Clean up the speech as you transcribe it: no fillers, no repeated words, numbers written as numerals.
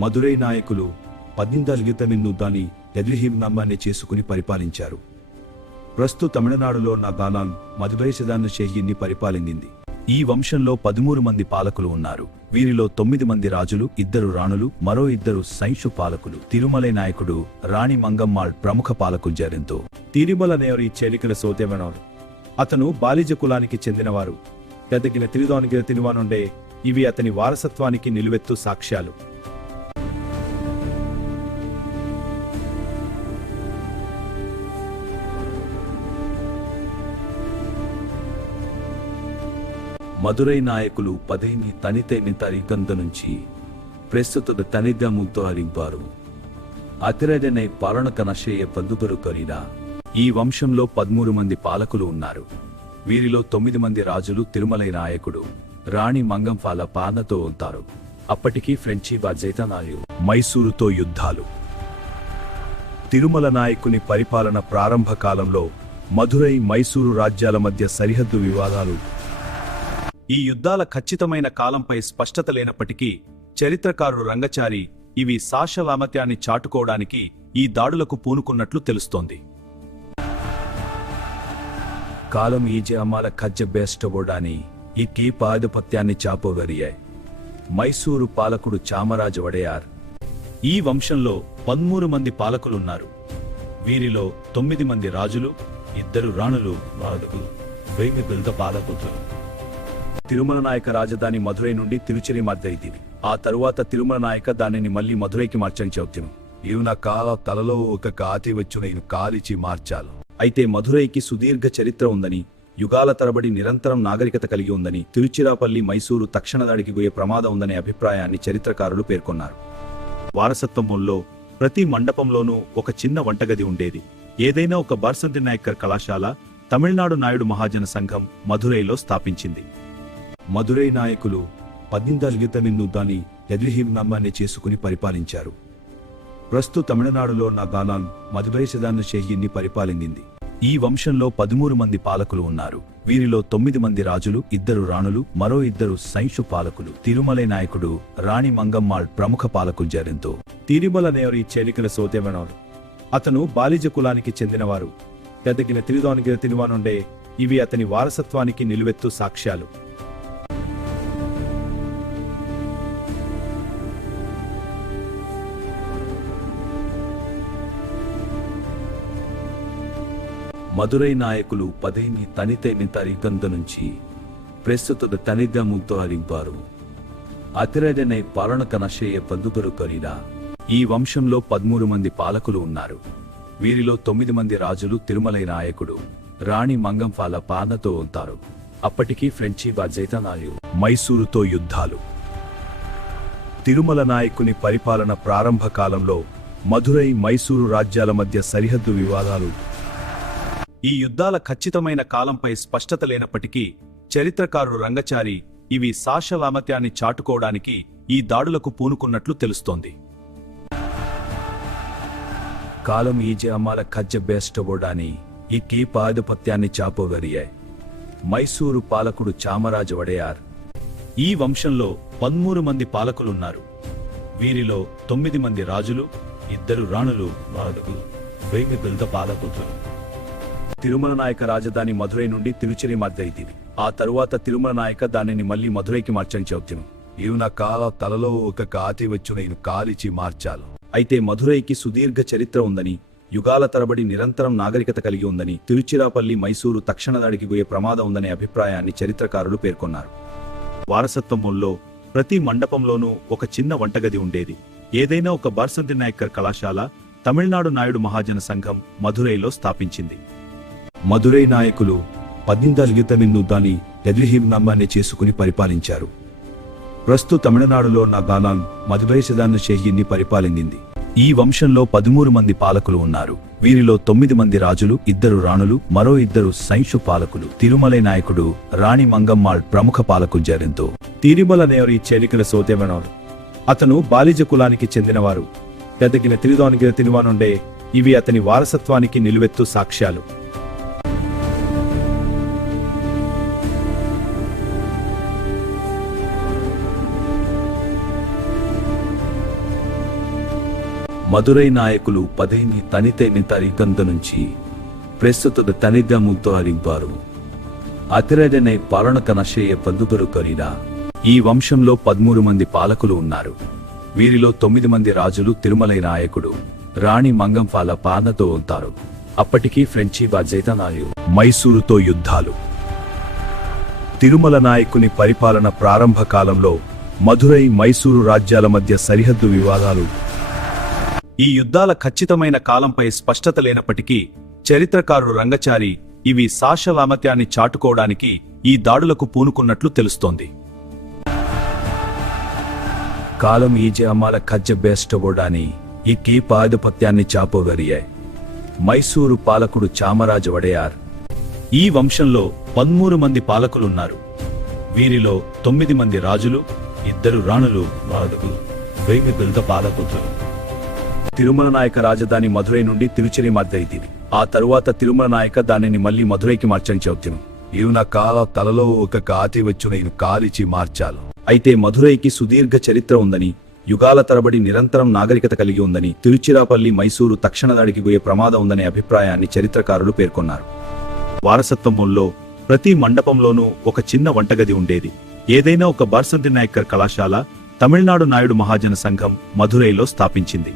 మదురై నాయకులు 18 క్రితమిన్ను దాని ఎదిరిహీనామాన్ని చేసుకుని పరిపాలించారు. ప్రస్తుత తమిళనాడులో నాగాలాండ్ మదురై శదాన్ని షేహిని పరిపాలించింది. ఈ వంశంలో 13 మంది పాలకులు ఉన్నారు. వీరిలో 9 మంది రాజులు, 2 రాణులు, మరో 2 సైన్షు పాలకులు. తిరుమలై నాయకుడు రాణి మంగమ్మాళ్ ప్రముఖ పాలకులు జరింతో తిరుమల నేవరి చేలికల సోదేవనోరు. అతను బాలిజ కులానికి చెందినవారు. పెద్దగిన తిరుదానిగిన తిరువానుండే ఇవి అతని వారసత్వానికి నిలువెత్తు సాక్ష్యాలు. మదురై నాయకులు 10 తనితైని తరికంద నుంచి ప్రస్తుత తనిద్దాముతో హరింపారు. అతిరజనై పాలనక నశయ పందుబరు కరీనా. ఈ వంశంలో 13 మంది పాలకులు ఉన్నారు. వీరిలో 9 మంది రాజులు, తిరుమలై నాయకుడు రాణి మంగంఫాల పాలనతో ఉంటారు. అప్పటికి ఫ్రెంచి బాధ్యతనాలు. మైసూరుతో యుద్ధాలు. తిరుమల నాయకుని పరిపాలన ప్రారంభ కాలంలో మదురై, మైసూరు రాజ్యాల మధ్య సరిహద్దు వివాదాలు. ఈ యుద్ధాల ఖచ్చితమైన కాలంపై స్పష్టత లేనప్పటికీ చరిత్రకారుడు రంగచారి ఇవి సాశలామత్యాన్ని చాటుకోవడానికి ఈ దాడులకు పూనుకున్నట్లు తెలుస్తోంది. కాలం ఈజే అమ్మాల ఖజ్జ బేస్టబోడాని ఈ కీపాధిపత్యాన్ని చాపోగలిగాయి. మైసూరు పాలకుడు చామరాజ వడయార్. ఈ వంశంలో 13 మంది పాలకులున్నారు. వీరిలో 9 మంది రాజులు, 2 రాణులు, 4 పాలకులు. తిరుమల నాయక రాజధాని మధురై నుండి తిరుచిరి మధ్యది. ఆ తరువాత తిరుమల నాయక దానిని మళ్లీ మధురైకి మార్చని చెబుతాను. ఈయన కాల తలలో ఒక కాతి వచ్చి నేను కాలిచి మార్చాలు. అయితే మధురైకి సుదీర్ఘ చరిత్ర ఉందని, యుగాల తరబడి నిరంతరం నాగరికత కలిగి ఉందని, తిరుచిరాపల్లి, మైసూరు తక్షణ దాడికి పోయే ప్రమాదం ఉందనే అభిప్రాయాన్ని చరిత్రకారులు పేర్కొన్నారు. వారసత్వంలో ప్రతి మండపంలోనూ ఒక చిన్న వంటగది ఉండేది. ఏదైనా ఒక బార్సంటి నాయకర్ కళాశాల తమిళనాడు నాయుడు మహాజన సంఘం మధురైలో స్థాపించింది. మదురై నాయకులు 18 క్రితమిన్ను దాని ఎదిరిహీనామాన్ని చేసుకుని పరిపాలించారు. ప్రస్తుత తమిళనాడులో నాగాలాండ్ మదురై శదాన్ని షేహిని పరిపాలించింది. ఈ వంశంలో 13 మంది పాలకులు ఉన్నారు. వీరిలో 9 మంది రాజులు, 2 రాణులు, మరో 2 సైన్షు పాలకులు. తిరుమలై నాయకుడు రాణి మంగమ్మాళ్ ప్రముఖ పాలకులు జరింతో తిరుమల నేవరి చేలికల సోదేవనోరు. అతను బాలిజ కులానికి చెందినవారు. పెద్దగిన తిరుదానిగిన తిరువానుండే ఇవి అతని వారసత్వానికి నిలువెత్తు సాక్ష్యాలు. మదురై నాయకులు 10 తనితైని తరికంద నుంచి ప్రస్తుత తనిద్దాముతో హరింపారు. అతిరజనై పాలనక నశయ పందుబరు కరీనా. ఈ వంశంలో 13 మంది పాలకులు ఉన్నారు. వీరిలో 9 మంది రాజులు, తిరుమలై నాయకుడు రాణి మంగంఫాల పాలనతో ఉంటారు. అప్పటికి ఫ్రెంచి బాధ్యతనాలు. మైసూరుతో యుద్ధాలు. తిరుమల నాయకుని పరిపాలన ప్రారంభ కాలంలో మదురై, మైసూరు రాజ్యాల మధ్య సరిహద్దు వివాదాలు. ఈ యుద్ధాల ఖచ్చితమైన కాలంపై స్పష్టత లేనప్పటికీ చరిత్రకారుడు రంగచారి ఇవి సాశలామత్యాన్ని చాటుకోవడానికి ఈ దాడులకు పూనుకున్నట్లు తెలుస్తోంది. కాలం ఈజే అమ్మాల ఖజ్జ బేస్టబోడాని ఈ కీపాధిపత్యాన్ని చాపోగలిగాయి. మైసూరు పాలకుడు చామరాజ వడయార్. ఈ వంశంలో 13 మంది పాలకులున్నారు. వీరిలో 9 మంది రాజులు, 2 రాణులు, 4 పాలకులు. తిరుమల నాయక రాజధాని మధురై నుండి తిరుచిరి మధ్యది. ఆ తరువాత తిరుమల నాయక దానిని మళ్లీ మధురైకి మార్చని చెబుతాను. ఈయన కాల తలలో ఒక కాతి వచ్చి నేను కాలిచి మార్చాలు. అయితే మధురైకి సుదీర్ఘ చరిత్ర ఉందని, యుగాల తరబడి నిరంతరం నాగరికత కలిగి ఉందని, తిరుచిరాపల్లి, మైసూరు తక్షణ దాడికి పోయే ప్రమాదం ఉందనే అభిప్రాయాన్ని చరిత్రకారులు పేర్కొన్నారు. వారసత్వంలో ప్రతి మండపంలోనూ ఒక చిన్న వంటగది ఉండేది. ఏదైనా ఒక బార్సంటి నాయకర్ కళాశాల తమిళనాడు నాయుడు మహాజన సంఘం మధురైలో స్థాపించింది. మదురై నాయకులు 18 క్రితమిన్ను దాని ఎదిరిహీనామాన్ని చేసుకుని పరిపాలించారు. ప్రస్తుత తమిళనాడులో నాగాలాండ్ మదురై శదాన్ని షేహిని పరిపాలించింది. ఈ వంశంలో 13 మంది పాలకులు ఉన్నారు. వీరిలో 9 మంది రాజులు, 2 రాణులు, మరో 2 సైన్షు పాలకులు. తిరుమలై నాయకుడు రాణి మంగమ్మాళ్ ప్రముఖ పాలకులు జరింతో తిరుమల నేవరి చేలికల సోదేవనోరు. అతను బాలిజ కులానికి చెందినవారు. పెద్దగిన తిరుదానిగిన తిరువానుండే ఇవి అతని వారసత్వానికి నిలువెత్తు సాక్ష్యాలు. మదురై నాయకులు 15 తరిగంద నుంచి ప్రస్తుతದ ತನಿದ ಮುಂದುವರಿಯುವರು. అతిరడనే పాలనక నశయ పందుగరు కరీన. ఈ వంశంలో 13 మంది పాలకులు ఉన్నారు. వీరిలో 9 మంది రాజులు తిరుమలై నాయకుడు రాణి మంగంపాల పాలనతో ఉంటారు. అప్పటికి ఫ్రెంచి బాధ్యతనాయు మైసూరుతో యుద్ధాలు. తిరుమల నాయకుని పరిపాలన ప్రారంభ కాలంలో మధురై మైసూరు రాజ్యాల మధ్య సరిహద్దు వివాదాలు. ఈ యుద్ధాల ఖచ్చితమైన కాలంపై స్పష్టత లేనప్పటికీ చరిత్రకారుడు రంగచారి ఇవి సాశలామత్యాన్ని చాటుకోవడానికి ఈ దాడులకు పూనుకున్నట్లు తెలుస్తోంది. కాలం ఈజే అమ్మాల ఖజ్జ బేస్టబోడాని ఈ కీప ఆధిపత్యాన్ని చాపోగలిగాయి. మైసూరు పాలకుడు చామరాజ వడయార్. ఈ వంశంలో 13 మంది పాలకులున్నారు. వీరిలో 9 మంది రాజులు, 2 రాణులు, 4 పాలకులు. తిరుమల నాయక రాజధాని మధురై నుండి తిరుచిరి మార్దైది. ఆ తరువాత తిరుమల నాయక దానిని మళ్లీ మధురైకి మార్చని చెబుతాను. ఈయన కాల తలలో ఒక కాతి వచ్చి నేను కాలిచి మార్చాలు. అయితే మధురైకి సుదీర్ఘ చరిత్ర ఉందని, యుగాల తరబడి నిరంతరం నాగరికత కలిగి ఉందని, తిరుచిరాపల్లి మైసూరు తక్షణ దాడికి పోయే ప్రమాదం ఉందనే అభిప్రాయాన్ని చరిత్రకారులు పేర్కొన్నారు. వారసత్వంలో ప్రతి మండపంలోనూ ఒక చిన్న వంటగది ఉండేది. ఏదైనా ఒక బార్సంటి నాయకర్ కళాశాల తమిళనాడు నాయుడు మహాజన సంఘం మధురైలో స్థాపించింది.